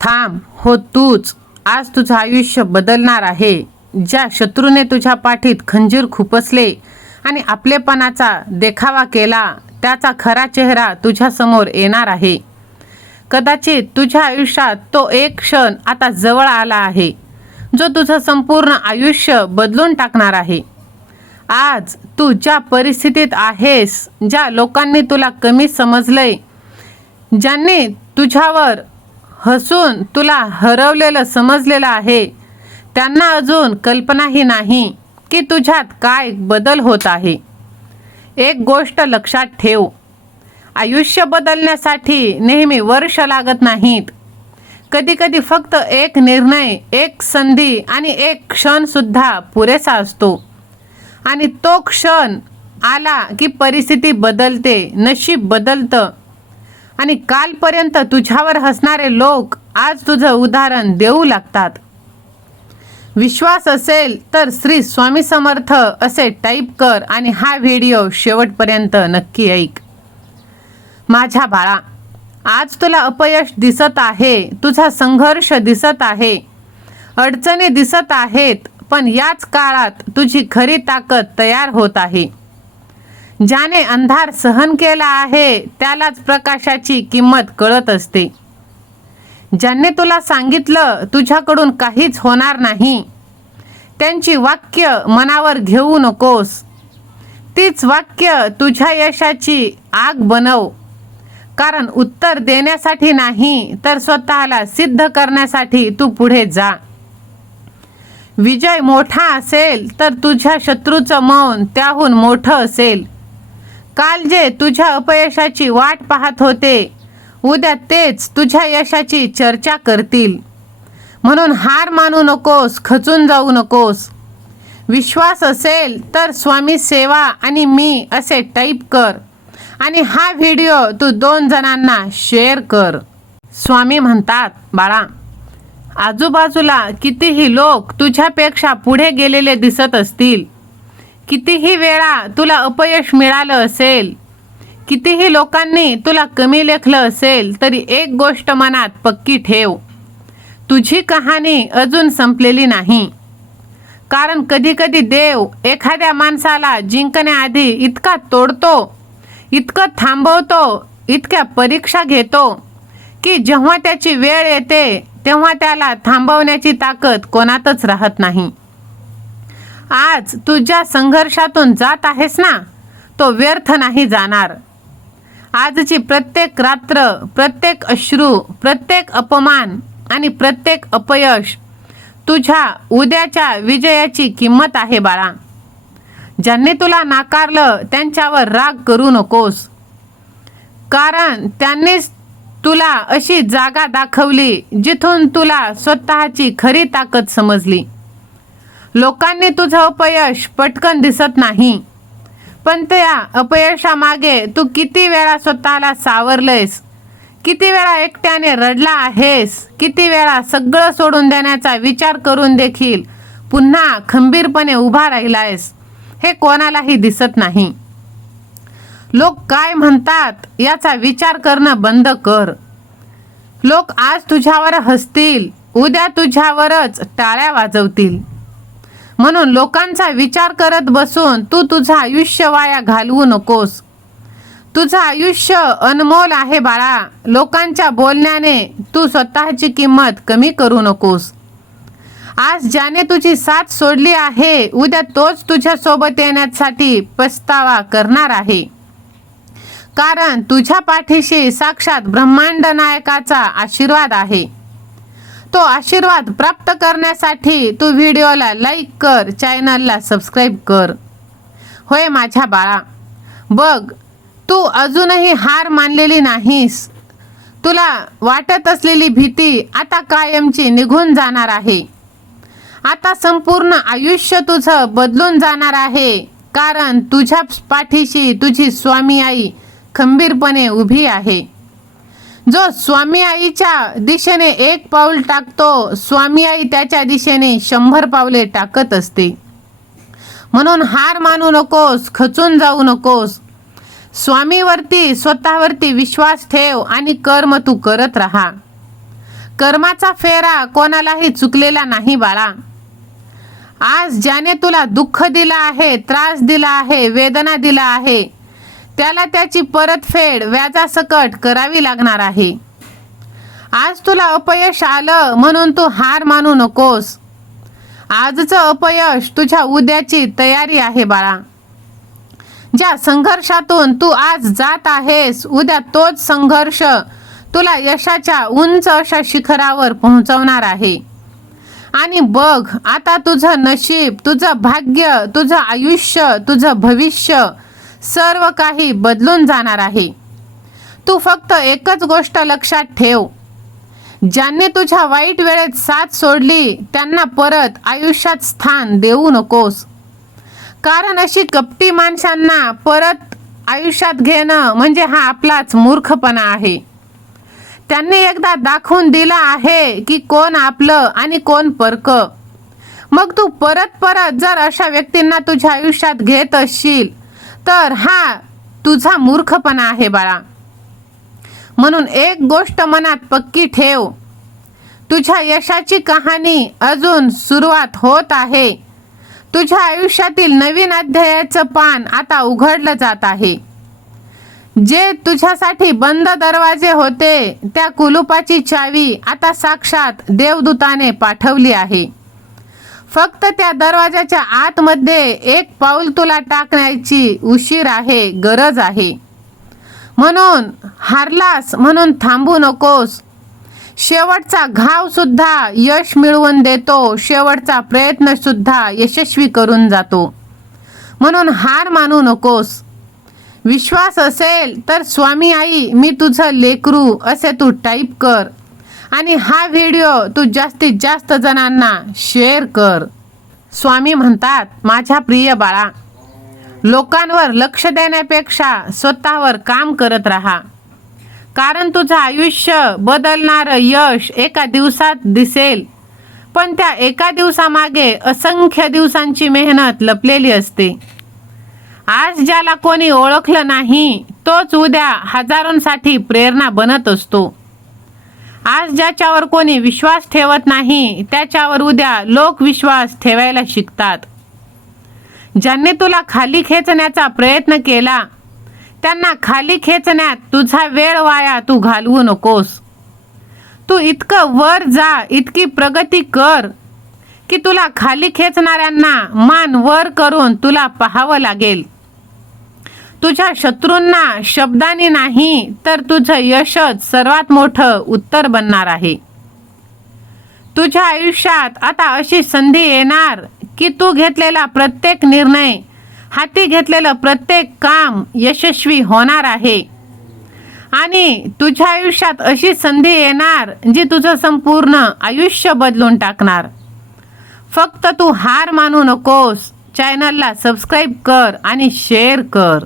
थांब हो तूच. आज तुझं आयुष्य बदलणार आहे. ज्या शत्रूने तुझ्या पाठीत खंजीर खुपसले आणि आपलेपणाचा देखावा केला त्याचा खरा चेहरा तुझ्या समोर येणार आहे. कदाचित तुझ्या आयुष्यात तो एक क्षण आता जवळ आला आहे जो तुझं संपूर्ण आयुष्य बदलून टाकणार आहे. आज तू ज्या परिस्थितीत आहेस, ज्या लोकांनी तुला कमी समजलंय, ज्यांनी तुझ्यावर हसून तुला हरवलेलं समजलेलं आहे, त्यांना अजून कल्पनाही नाही की तुझ्यात काय बदल होत आहे. एक गोष्ट लक्षात ठेव, आयुष्य बदलण्यासाठी नेहमी वर्ष लागत नाहीत. कधीकधी फक्त एक निर्णय, एक संधी आणि एक क्षण सुद्धा पुरेसा असतो. आणि तो क्षण आला की परिस्थिती बदलते, नशीब बदलतं आणि कालपर्यंत तुझ्यावर हसणारे लोक आज तुझं उदाहरण देऊ लागतात. विश्वास असेल तर श्री स्वामी समर्थ असे टाईप कर आणि हा व्हिडिओ शेवटपर्यंत नक्की ऐक. माझ्या बाळा, आज तुला अपयश दिसत आहे, तुझा संघर्ष दिसत आहे, अडचणी दिसत आहेत, पण याच काळात तुझी खरी ताकद तयार होत आहे. ज्याने अंधार सहन केला आहे त्यालाच प्रकाशाची किंमत कळत असते. ज्यांनी तुला सांगितलं तुझ्याकडून काहीच होणार नाही, त्यांची वाक्य मनावर घेऊ नकोस. तीच वाक्य तुझ्या यशाची आग बनव. कारण उत्तर देण्यासाठी नाही तर स्वतःला सिद्ध करण्यासाठी तू पुढे जा. विजय मोठा असेल तर तुझ्या शत्रूचं मौन त्याहून मोठं असेल. काल जे तुझ्या अपयशाची वाट पाहत होते, उद्या तेच तुझ्या यशाची चर्चा करतील. म्हणून हार मानू नकोस, खचून जाऊ नकोस. विश्वास असेल तर स्वामी सेवा आणि मी असे टाईप कर आणि हा व्हिडिओ तू 2 जणांना शेअर कर. स्वामी म्हणतात, बाळा, आजूबाजूला कितीही लोक तुझ्यापेक्षा पुढे गेलेले दिसत असतील, कितीही वेळा तुला अपयश मिळालं असेल, कितीही लोकांनी तुला कमी लेखलं असेल, तरी एक गोष्ट मनात पक्की ठेव, तुझी कहाणी अजून संपलेली नाही. कारण कधीकधी देव एखाद्या माणसाला जिंकण्याआधी इतका तोडतो, इतकं थांबवतो, इतक्या परीक्षा घेतो की जेव्हा त्याची वेळ येते तेव्हा त्याला थांबवण्याची ताकद कोणातच राहत नाही. आज तू ज्या संघर्षातून जात आहेस ना, तो व्यर्थ नाही जाणार. आजची प्रत्येक रात्र, प्रत्येक अश्रू, प्रत्येक अपमान आणि प्रत्येक अपयश तुझ्या उद्याच्या विजयाची किंमत आहे बाळा. ज्यांनी तुला नाकारलं त्यांच्यावर राग करू नकोस. कारण त्यांनीच तुला अशी जागा दाखवली जिथून तुला स्वतःची खरी ताकद समजली. लोकांनी तुझं अपयश पटकन दिसत नाही, पण त्या अपयशामागे तू किती वेळा स्वतःला सावरलंयस, किती वेळा एकट्याने रडला आहेस, किती वेळा सगळं सोडून देण्याचा विचार करून देखील पुन्हा खंबीरपणे उभा राहिलायस, हे कोणालाही दिसत नाही. लोक काय म्हणतात याचा विचार करणं बंद कर. लोक आज तुझ्यावर हसतील, उद्या तुझ्यावरच टाळ्या वाजवतील. म्हणून लोकांचा विचार करत बसून तू तुझं आयुष्य वाया घालवू नकोस. तुझं आयुष्य अनमोल आहे बाळा. लोकांच्या बोलण्याने तू स्वतःची किंमत कमी करू नकोस. आज ज्याने तुझी साथ सोडली आहे, उद्या तोच तुझ्या सोबत येण्यासाठी पछतावा करणार आहे. कारण तुझ्या पाठीशी साक्षात ब्रह्मांड नायकाचा आशीर्वाद आहे. तो आशीर्वाद प्राप्त करण्यासाठी तू व्हिडिओला लाईक कर, चॅनलला सबस्क्राईब कर. होय माझ्या बाळा, बघ, तू अजूनही हार मानलेली नाहीस. तुला वाटत असलेली भीती आता कायमची निघून जाणार आहे. आता संपूर्ण आयुष्य तुझं बदलून जाणार आहे. कारण तुझ्या पाठीशी तुझी स्वामी आई खंबीरपणे उभी आहे. जो स्वामी आईच्या दिशेने 1 पाऊल टाकतो, स्वामी आई त्याच्या दिशेने 100 पावले टाकत असते. म्हणून हार मानू नकोस, खचून जाऊ नकोस. स्वामीवरती, स्वतःवरती विश्वास ठेव आणि कर्म तू करत राहा. कर्माचा फेरा कोणालाही चुकलेला नाही बाळा. आज ज्याने तुला दुःख दिलं आहे, त्रास दिला आहे, वेदना दिला आहे, त्याला त्याची परतफेड व्याजासकट करावी लागणार आहे. आज तुला अपयश आलं म्हणून तू हार मानू नकोस. आजचं अपयश तुझ्या उद्याची तयारी आहे बाळा. ज्या संघर्षातून तू आज जात आहेस, उद्या तोच संघर्ष तुला यशाच्या उंच अशा शिखरावर पोहोचवणार आहे. आणि बघ, आता तुझं नशीब, तुझं भाग्य, तुझं आयुष्य, तुझं भविष्य सर्व काही बदलून जाणार आहे. तू फक्त एकच गोष्ट लक्षात ठेव, ज्यांनी तुझ्या वाईट वेळेत साथ सोडली त्यांना परत आयुष्यात स्थान देऊ नकोस. कारण अशी कपटी माणसांना परत आयुष्यात घेणं म्हणजे हा आपलाच मूर्खपणा आहे. त्यांनी एकदा दाखवून दिलं आहे की कोण आपलं आणि कोण परक. मग तू परत जर अशा व्यक्तींना तुझ्या आयुष्यात घेत असशील तर हा तुझा मूर्खपणा आहे बाळा. म्हणून एक गोष्ट मनात पक्की ठेव, तुझ्या यशाची कहाणी अजून सुरुवात होत आहे. तुझ्या आयुष्यातील नवीन अध्यायाचं पान आता उघडलं जात आहे. जे तुझ्यासाठी बंद दरवाजे होते त्या कुलुपाची चावी आता साक्षात देवदूताने पाठवली आहे. फक्त त्या दरवाजाच्या आतमध्ये एक पाऊल तुला टाकण्याची उशीर आहे, गरज आहे. म्हणून हारलास म्हणून थांबू नकोस. शेवटचा घाव सुद्धा यश मिळवून देतो, शेवटचा प्रयत्न सुद्धा यशस्वी करून जातो. म्हणून हार मानू नकोस. विश्वास असेल तर स्वामी आई मी तुझं लेकरू असे तू टाईप कर आणि हा व्हिडिओ तू जास्तीत जास्त जणांना शेअर कर. स्वामी म्हणतात, माझ्या प्रिय बाळा, लोकांवर लक्ष देण्यापेक्षा स्वतःवर काम करत राहा. कारण तुझं आयुष्य बदलणारं यश एका दिवसात दिसेल, पण त्या एका दिवसामागे असंख्य दिवसांची मेहनत लपलेली असते. आज ज्याला कोणी ओळखलं नाही तोच उद्या हजारोंसाठी प्रेरणा बनत असतो. आज ज्याच्यावर कोणी विश्वास ठेवत नाही त्याच्यावर उद्या लोक विश्वास ठेवायला शिकतात. ज्यांनी तुला खाली खेचण्याचा प्रयत्न केला त्यांना खाली खेचण्यात तुझा वेळ वाया तू घालवू नकोस. तू इतकं वर जा, इतकी प्रगती कर की तुला खाली खेचणाऱ्यांना मान वर करून तुला पाहावं लागेल. तुझ्या शत्रूंना शब्दांनी नाही तर तुझं यशच सर्वात मोठं उत्तर बनणार आहे. तुझ्या आयुष्यात आता अशी संधी येणार की तू घेतलेला प्रत्येक निर्णय, हाती घेतलेलं प्रत्येक काम यशस्वी होणार आहे. आणि तुझ्या आयुष्यात अशी संधी येणार जी तुझं संपूर्ण आयुष्य बदलून टाकणार. फक्त तू हार मानू नकोस. चॅनलला सबस्क्राईब कर आणि शेअर कर.